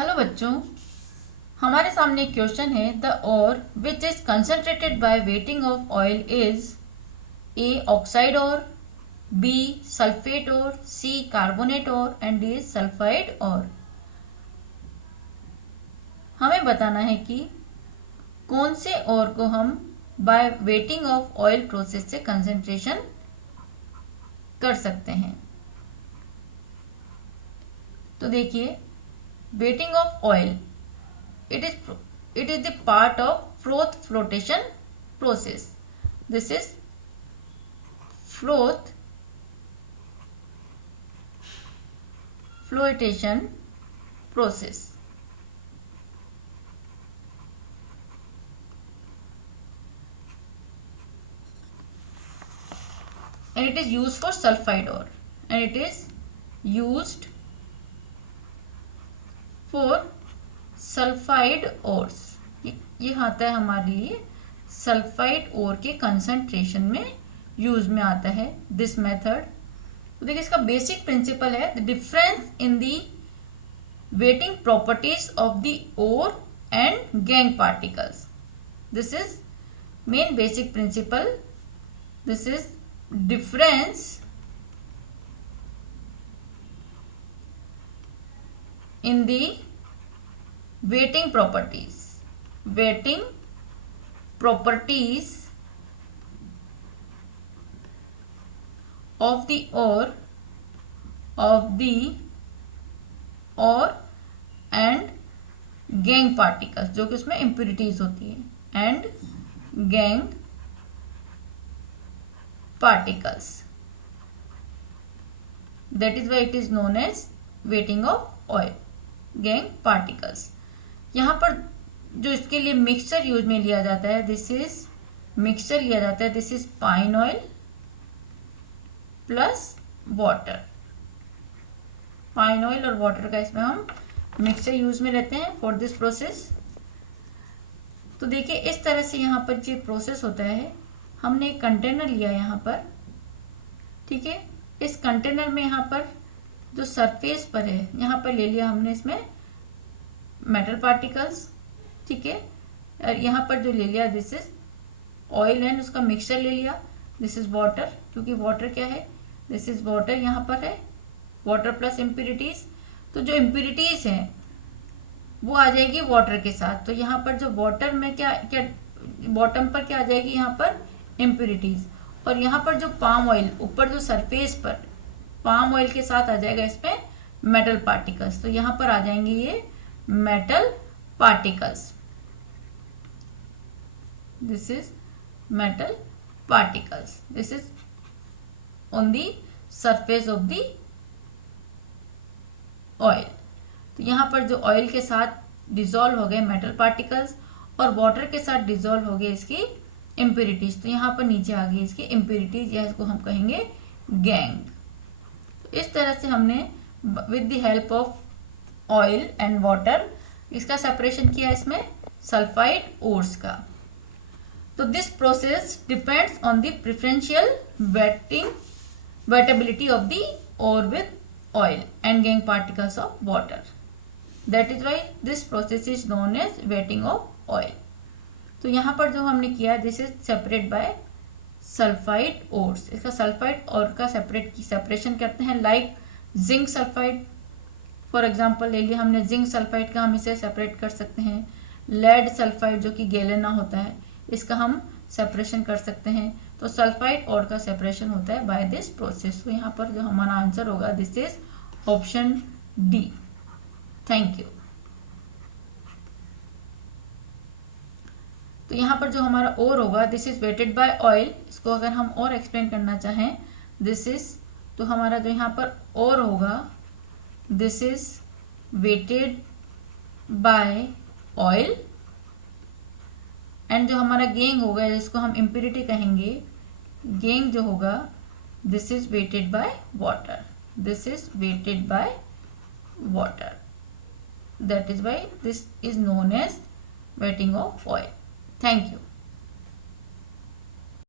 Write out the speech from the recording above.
Hello बच्चों, हमारे सामने एक क्वेश्चन है। The ore which is concentrated by wetting of oil is A oxide ore, B sulphate ore, C carbonate ore and D sulphide ore. हमें बताना है कि कौन से और को हम by wetting of oil process से कंसंट्रेशन कर सकते हैं। तो देखिए, wetting of oil it is the part of froth flotation process. This is froth flotation process. And it is used for sulfide ore, and it is used for sulphide ores. ये आता है हमारे लिए सल्फाइड ओर के concentration में use में आता है दिस मेथड। तो देखिए, इसका बेसिक प्रिंसिपल है the difference in the wetting properties of the ore and gangue particles. This is main basic principle. This is difference in the weighting properties of the ore and gang particles, जो कि उसमें impurities होती है, and gang particles. That is why it is known as weighting of oil, gang particles. यहाँ पर जो इसके लिए मिक्सचर यूज में लिया जाता है, दिस इज मिक्सचर लिया जाता है, this is pine oil plus water. Pine oil और वाटर का इसमें हम मिक्सचर यूज में लेते हैं फॉर दिस प्रोसेस। तो देखिए, इस तरह से यहाँ पर जो प्रोसेस होता है, हमने एक कंटेनर लिया यहाँ पर, ठीक है। इस कंटेनर में यहाँ पर जो सरफेस पर है, यहाँ पर ले लिया हमने इसमें मेटल पार्टिकल्स, ठीक है। और यहाँ पर जो ले लिया, दिस इज ऑयल एंड उसका मिक्सचर ले लिया, दिस इज वाटर, क्योंकि वाटर क्या है, दिस इज वाटर, यहाँ पर है वाटर प्लस इम्प्यूरिटीज। तो जो इम्प्यूरिटीज हैं वो आ जाएगी वाटर के साथ। तो यहाँ पर जो वाटर में क्या क्या बॉटम पर क्या आ जाएगी, यहाँ पर इम्प्यूरिटीज, और यहाँ पर जो पाम ऑयल ऊपर जो सरफेस पर पाम ऑयल के साथ आ जाएगा इसमें मेटल पार्टिकल्स। तो यहाँ पर आ जाएंगे ये metal particles, this is metal particles, this is on the surface of the oil. तो यहाँ पर जो ऑयल के साथ डिजोल्व हो गए मेटल पार्टिकल्स और वाटर के साथ डिजोल्व हो गए इसकी इम्प्यूरिटीज। तो यहाँ पर नीचे आ गई इसकी इम्प्यूरिटीज, या इसको हम कहेंगे गैंग। इस तरह से हमने with the help of oil and water इसका सेपरेशन किया इसमें सल्फाइड ओर्स का। तो this process depends on the preferential wettability of the ore with oil and gangue particles of water. That is why this process is known as wetting of oil. तो यहाँ पर जो हमने किया, this is separate by sulphide ores. इसका sulphide ore का separation करते हैं like zinc sulphide. For example ले लिया हमने जिंक सल्फाइड का, हम इसे सेपरेट कर सकते हैं। लेड सल्फाइड जो कि गैलेना होता है, इसका हम सेपरेशन कर सकते हैं। तो सल्फाइड और का सेपरेशन होता है बाय दिस प्रोसेस। तो यहाँ पर जो हमारा आंसर होगा, this is option D. Thank you. तो यहाँ पर जो हमारा ओर होगा, this is wetted by oil. इसको अगर हम और एक्सप्लेन करना चाहें, दिस इज, तो हमारा जो यहाँ पर ओर होगा, this is wetted by oil, and जो हमारा गैंग होगा, जिसको हम इम्प्यूरिटी कहेंगे, गैंग जो होगा, this is wetted by water, this is wetted by water. That is why this is known as wetting of oil. Thank you.